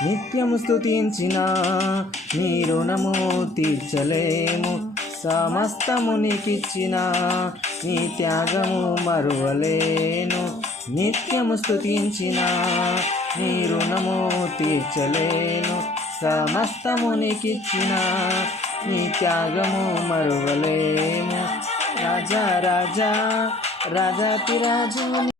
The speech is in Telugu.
నిత్యము స్థుతించిన నీ రుణము తీర్చలేము సమస్తము నీకిచ్చిన నీ త్యాగము మరువలేను. నిత్యము స్థుతించిన నీ రుణము తీర్చలేను సమస్తము నీకిచ్చిన నీ త్యాగము మరువలేము రాజా రాజా రాజాతి రాజు